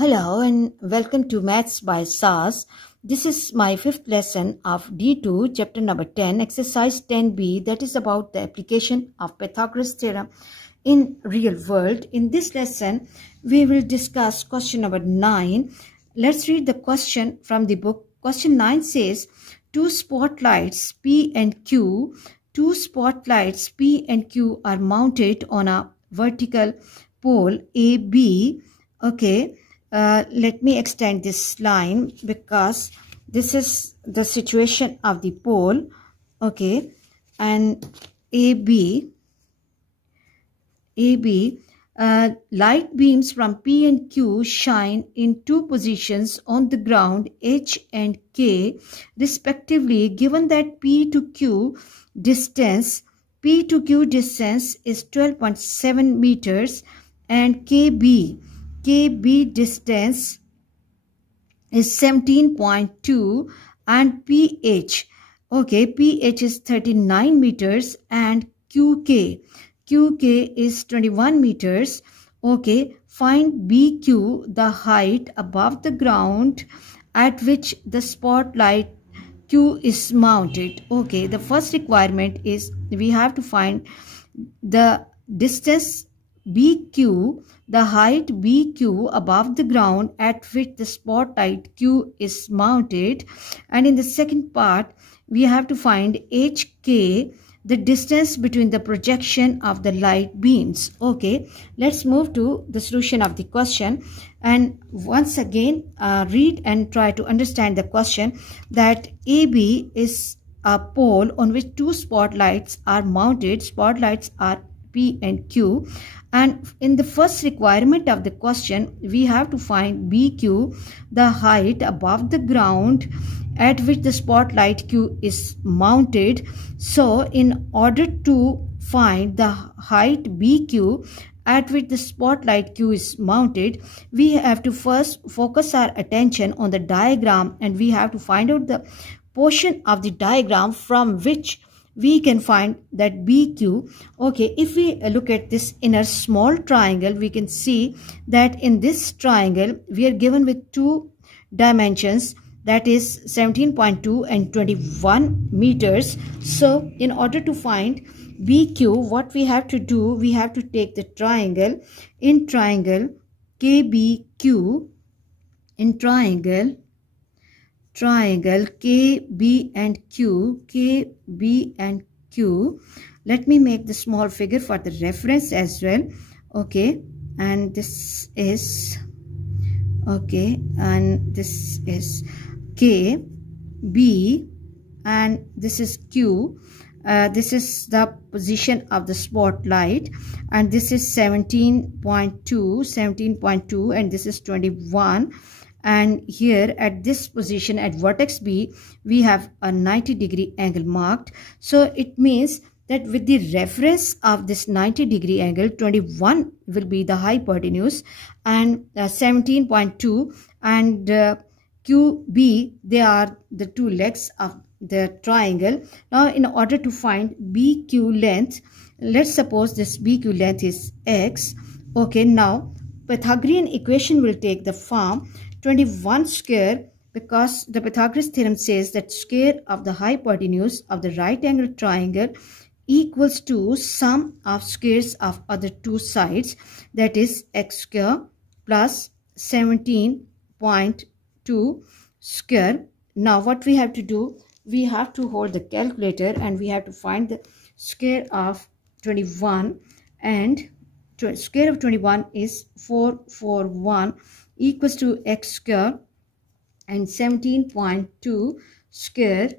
Hello and welcome to Maths by SAS. This is my fifth lesson of D2, chapter number 10, exercise 10b, that is about the application of Pythagoras theorem in real world. In this lesson, we will discuss question number 9. Let's read the question from the book. Question 9 says, two spotlights P and Q are mounted on a vertical pole AB. Okay. Let me extend this line because this is the situation of the pole. Okay, and AB, light beams from P and Q shine in two positions on the ground H and K respectively. Given that P to Q distance is 12.7 meters and KB distance is 17.2 and pH is 39 meters and QK is 21 meters. Okay, find BQ, the height above the ground at which the spotlight Q is mounted. Okay, the first requirement is we have to find the distance BQ, the height BQ above the ground at which the spotlight Q is mounted. And in the second part, we have to find HK, the distance between the projection of the light beams. Okay, let's move to the solution of the question. And once again, read and try to understand the question, that AB is a pole on which two spotlights are mounted. Spotlights are P and Q. And in the first requirement of the question, we have to find BQ, the height above the ground at which the spotlight Q is mounted. So in order to find the height BQ at which the spotlight Q is mounted, we have to first focus our attention on the diagram, and we have to find out the portion of the diagram from which we can find that BQ. Okay, if we look at this inner small triangle, we can see that in this triangle, we are given with two dimensions, that is 17.2 and 21 meters. So in order to find BQ, what we have to do, we have to take the triangle. In triangle KBQ, in triangle KB and Q, let me make the small figure for the reference as well. Okay, and this is KB and this is Q. This is the position of the spotlight, and this is 17.2 and this is 21. And here at this position at vertex B, we have a 90-degree angle marked. So it means that with the reference of this 90-degree angle, 21 will be the hypotenuse, and 17.2 and QB, they are the two legs of the triangle. Now in order to find BQ length, let's suppose this BQ length is X. Okay, now Pythagorean equation will take the form 21 square, because the Pythagoras theorem says that square of the hypotenuse of the right angle triangle equals to sum of squares of other two sides, that is x square plus 17.2 square. Now what we have to do, we have to hold the calculator and we have to find the square of 21, and square of 21 is 441 equals to x square, and 17.2 square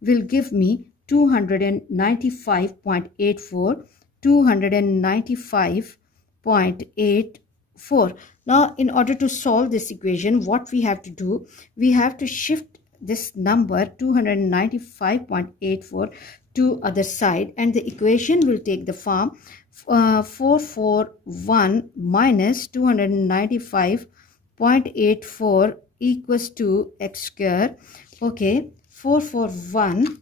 will give me 295.84. Now in order to solve this equation, what we have to do, we have to shift this number 295.84 to other side, and the equation will take the form 441 minus 295.84 equals to x square. Okay, 441,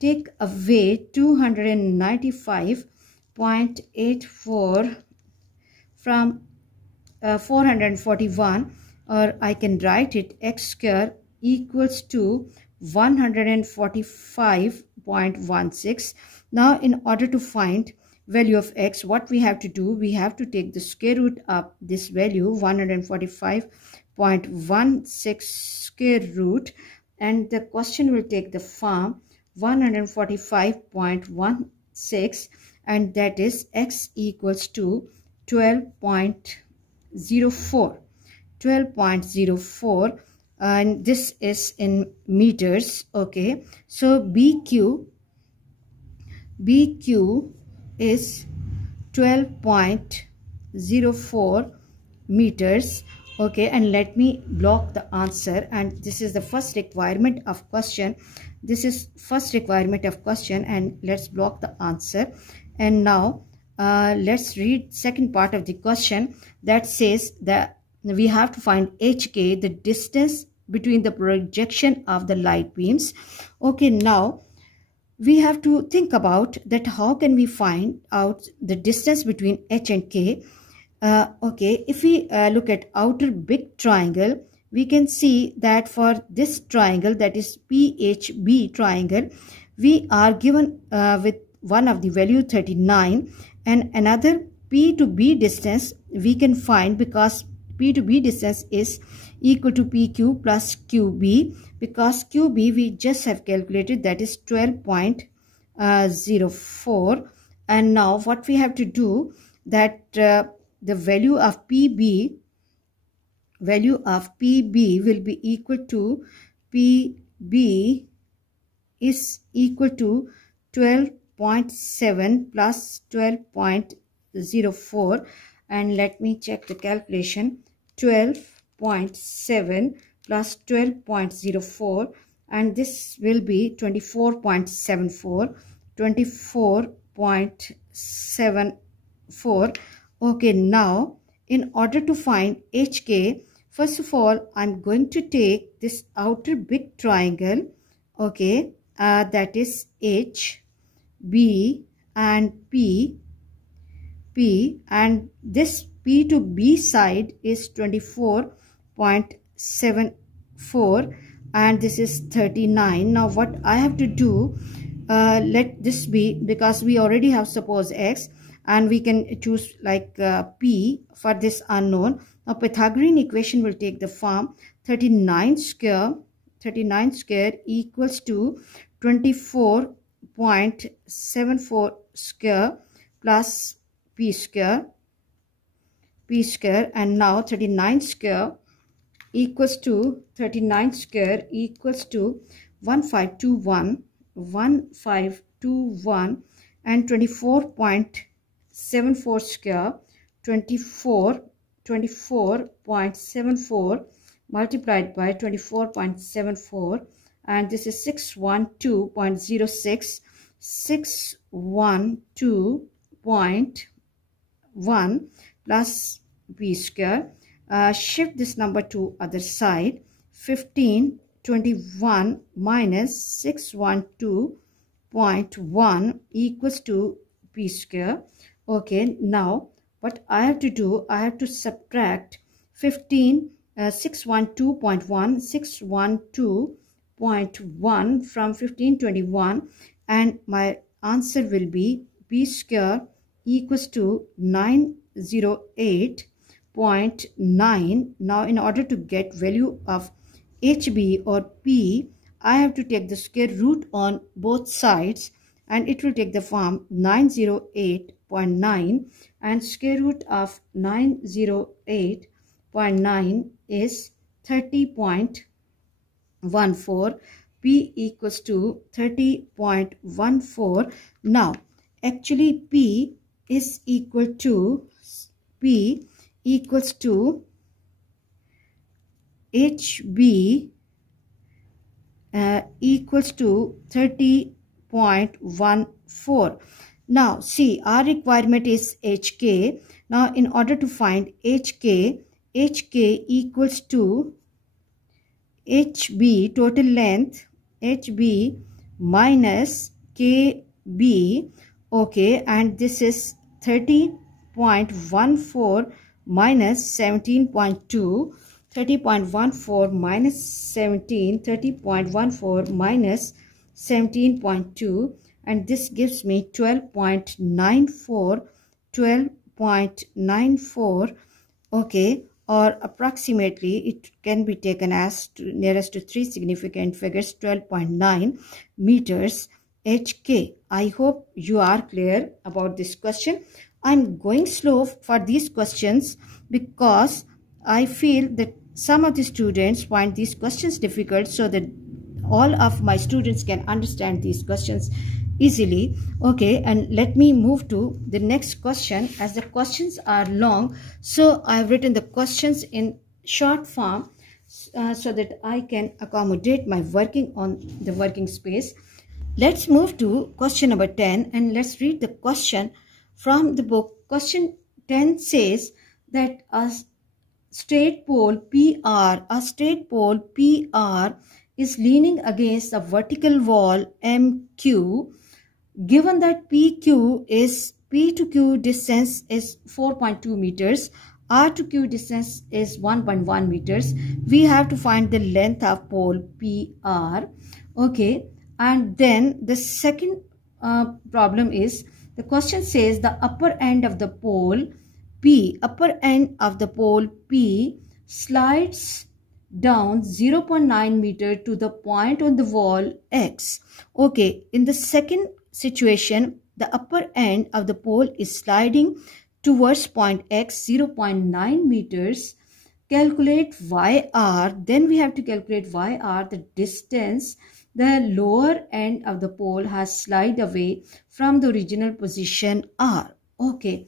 take away 295.84 from 441, or I can write it x square equals to 145.16. Now in order to find value of x, what we have to do, we have to take the square root of this value 145.16 square root, and the question will take the form 145.16, and that is x equals to 12.04, and this is in meters. Okay, so BQ is 12.04 meters. Okay, and let me block the answer, and this is the first requirement of question. And let's block the answer. And now let's read second part of the question, that says that we have to find HK, the distance between the projection of the light beams. Okay, now we have to think about that how can we find out the distance between H and K. Okay, if we look at outer big triangle, we can see that for this triangle, that is PHB triangle, we are given with one of the value 39, and another P to B distance we can find, because P to B distance is equal to PQ plus QB, because QB we just have calculated, that is 12.04. and now what we have to do, that the value of PB will be equal to PB is equal to 12.7 plus 12.04, and let me check the calculation. 12.7 plus 12.04, and this will be 24.74. Okay, now in order to find HK, first of all I'm going to take this outer big triangle. Okay, that is H, B and P, and this P to B side is 24.74, and this is 39. Now what I have to do, let this be, because we already have suppose X, and we can choose like P for this unknown. Now Pythagorean equation will take the form 39 square equals to 24.74 square plus P square, and now 39 square equals to 1521 and 24.74 square 24.74 multiplied by 24.74, and this is 612.06, 612.1 plus B square. Shift this number to other side. 1521 minus 612.1 equals to B square. Okay, now what I have to do, I have to subtract 612.1 from 1521, and my answer will be B square equals to 908.9. Now in order to get value of HB or P, I have to take the square root on both sides, and it will take the form 908.9, and square root of 908.9 is 30.14. P equals to 30.14. Now actually P equals to HB equals to 30.14. Now see, our requirement is HK. Now in order to find HK equals to HB, total length, HB minus KB. Okay, and this is 30.14 minus 17.2, 30.14 minus 17, 30.14 minus 17.2, and this gives me 12.94, 12.94, okay, or approximately it can be taken as nearest to 3 significant figures, 12.9 meters HK. I hope you are clear about this question. I'm going slow for these questions because I feel that some of the students find these questions difficult, so that all of my students can understand these questions easily. Okay, and let me move to the next question, as the questions are long, so I've written the questions in short form so that I can accommodate my working on the working space. Let's move to question number 10 and let's read the question from the book. Question 10 says that a straight pole PR is leaning against a vertical wall MQ. Given that P to Q distance is 4.2 meters, R to Q distance is 1.1 meters, we have to find the length of pole PR. Okay, and then the second problem is, the question says the upper end of the pole P slides down 0.9 meter to the point on the wall X. Okay, in the second situation, the upper end of the pole is sliding towards point X, 0.9 meters. Calculate YR. Then we have to calculate YR, the distance the lower end of the pole has slid away from the original position R. Okay,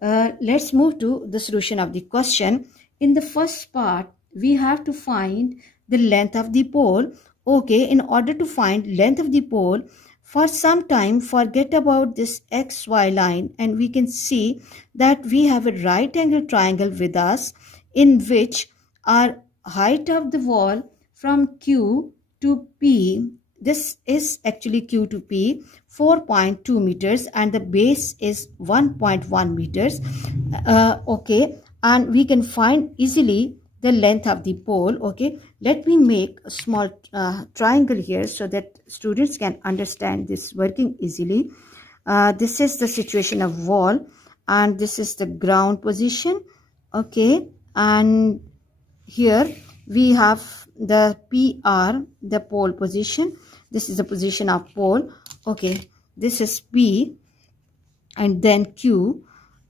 let's move to the solution of the question. In the first part, we have to find the length of the pole. Okay, in order to find length of the pole, for some time forget about this XY line, and we can see that we have a right angle triangle with us, in which our height of the wall from Q to P, this is actually Q to P, 4.2 meters, and the base is 1.1 meters. Okay, and we can find easily the length of the pole. Okay, let me make a small triangle here so that students can understand this working easily. This is the situation of wall, and this is the ground position. Okay, and here we have the PR, the pole position. This is the position of pole. Okay, this is P, and then Q,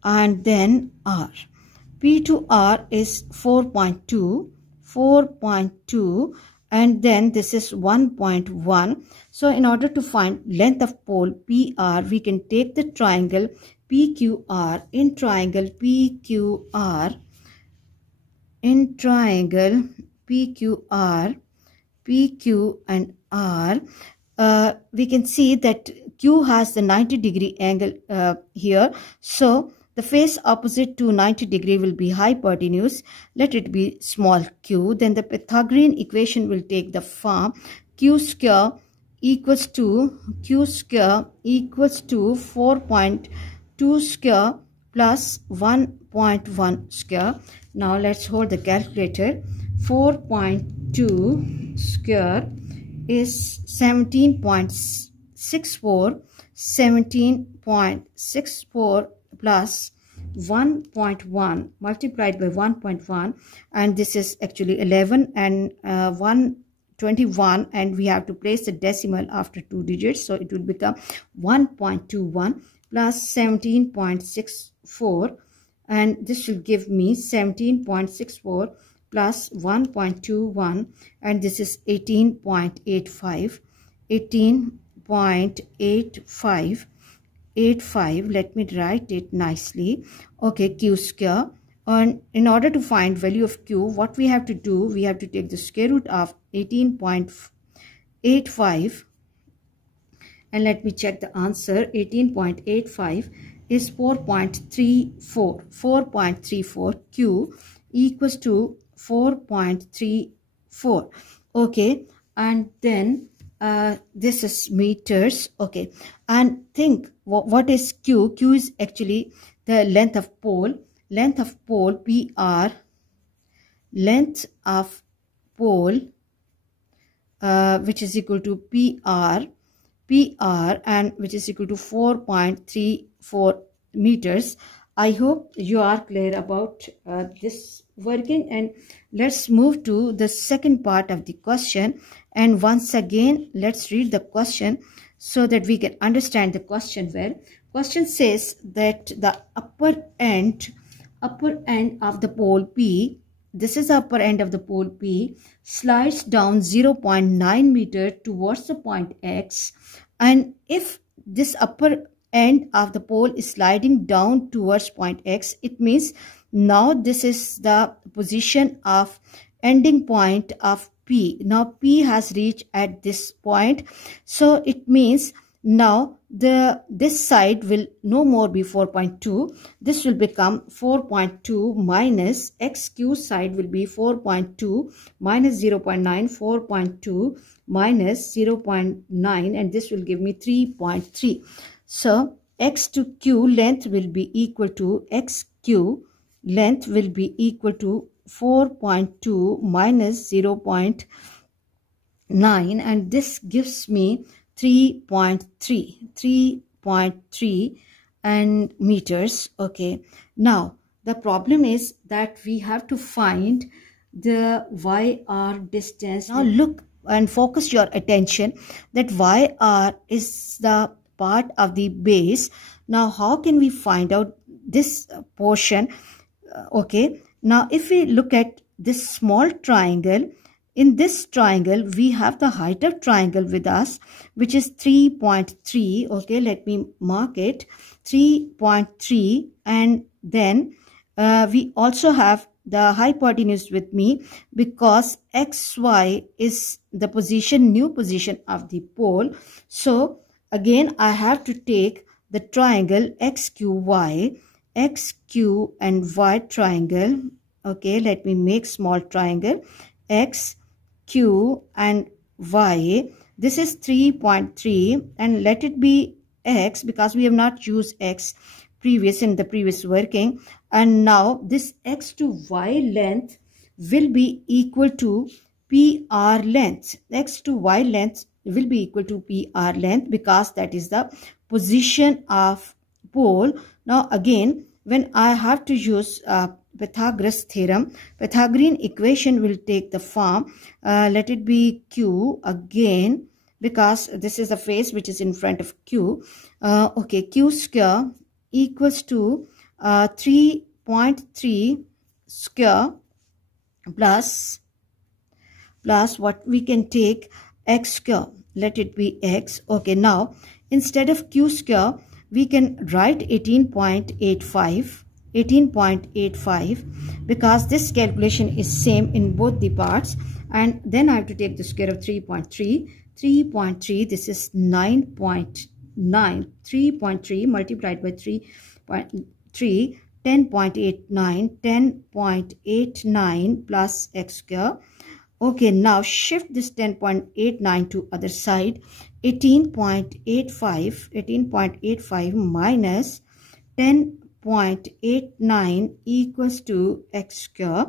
and then R. P to R is 4.2, and then this is 1.1. So in order to find length of pole PR, we can take the triangle PQR. In triangle PQR, PQ and R, we can see that Q has the 90-degree angle here. So the face opposite to 90 will be hypotenuse. Let it be small q. Then the Pythagorean equation will take the form q square equals to 4.2 square plus 1.1 square. Now let's hold the calculator. 4.2 square is 17.64. 17.64 plus 1.1 multiplied by 1.1, and this is actually 11 and 121, and we have to place the decimal after 2 digits, so it will become 1.21 plus 17.64, and this will give me 17.64 plus 1.21, and this is 18.85. 18.85. Let me write it nicely. Okay, q square. And in order to find value of q, what we have to do, we have to take the square root of 18.85, and let me check the answer. 18.85 is 4.34. 4.34. Q equals to 4.34. Okay, and then this is meters. Okay, and think what is q? Q is actually the length of pole. length of pole PR, length of pole which is equal to PR and which is equal to 4.34 meters. I hope you are clear about this working, and let's move to the second part of the question. And once again, let's read the question so that we can understand the question well. Question says that the upper end of the pole P, this is the upper end of the pole P, slides down 0.9 meter towards the point X, and if this upper end of the pole is sliding down towards point X, it means now this is the position of ending point of P. Now P has reached at this point, so it means now this side will no more be 4.2. This will become 4.2 minus XQ side will be 4.2 minus 0.9, 4.2 minus 0.9, and this will give me 3.3. So X to Q length will be equal to XQ length will be equal to 4.2 minus 0.9, and this gives me 3.3 and meters. Okay, now the problem is that we have to find the YR distance. Now look and focus your attention that YR is the part of the base. Now how can we find out this portion? Okay, now if we look at this small triangle, in this triangle we have the height of triangle with us, which is 3.3. okay, let me mark it, 3.3, and then we also have the hypotenuse with me, because XY is the new position of the pole. So again I have to take the triangle XQ and Y triangle. Okay, let me make small triangle X, Q and Y. This is 3.3, and let it be X because we have not used X in the previous working. And now this X to Y length will be equal to PR length. X to Y length will be equal to PR length because that is the position of pole. Now again, when I have to use Pythagoras theorem, Pythagorean equation will take the form, let it be Q again, because this is the face which is in front of Q. Okay, Q square equals to 3.3 square plus what we can take X square, let it be X. Okay, now instead of Q square we can write 18.85 because this calculation is same in both the parts, and then I have to take the square of 3.3. This is 9.9. 3.3 multiplied by 3.3, 10.89 plus X square. Okay, now shift this 10.89 to other side. 18.85 minus 10.89 equals to X square.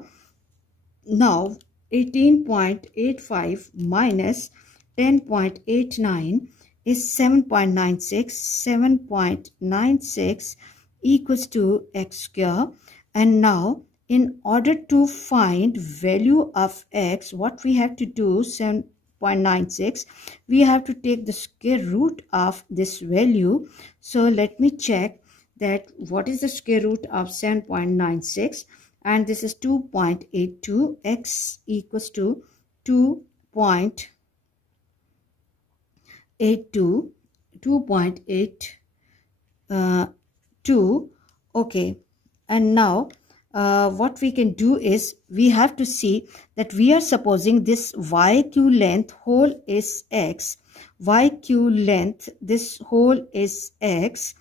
Now 18.85 minus 10.89 is 7.96 equals to X square. And now in order to find value of X, what we have to do, 7.96, we have to take the square root of this value. So let me check that what is the square root of 7.96, and this is 2.82. X equals to 2.82. Okay, and now what we can do is we have to see that we are supposing this YQ length whole is X. YQ length, this whole is X.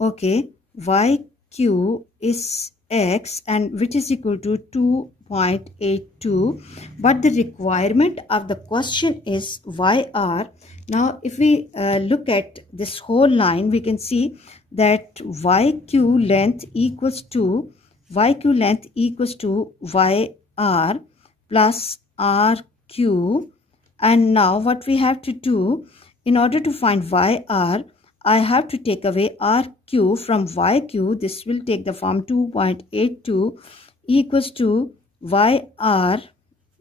Okay, YQ is X, and which is equal to 2.82, but the requirement of the question is YR. Now if we look at this whole line, we can see that YQ length equals to YQ length equals to YR plus RQ. And now what we have to do, in order to find YR, I have to take away RQ from YQ. This will take the form 2.82 equals to YR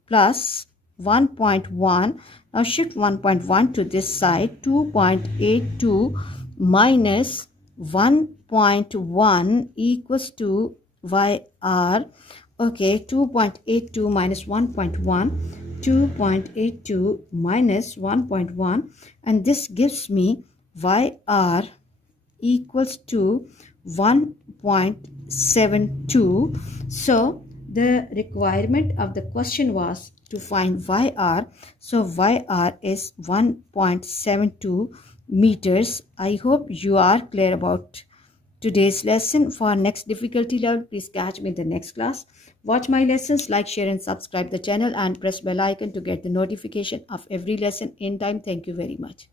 plus 1.1. Now shift 1.1 to this side. 2.82 minus 1.1 equals to YR. Okay, 2.82 minus 1.1. 2.82 minus 1.1, and this gives me YR equals to 1.72. So the requirement of the question was to find YR. So YR is 1.72 meters. I hope you are clear about today's lesson. For next difficulty level, please catch me in the next class. Watch my lessons, like, share and subscribe the channel, and press bell icon to get the notification of every lesson in time. Thank you very much.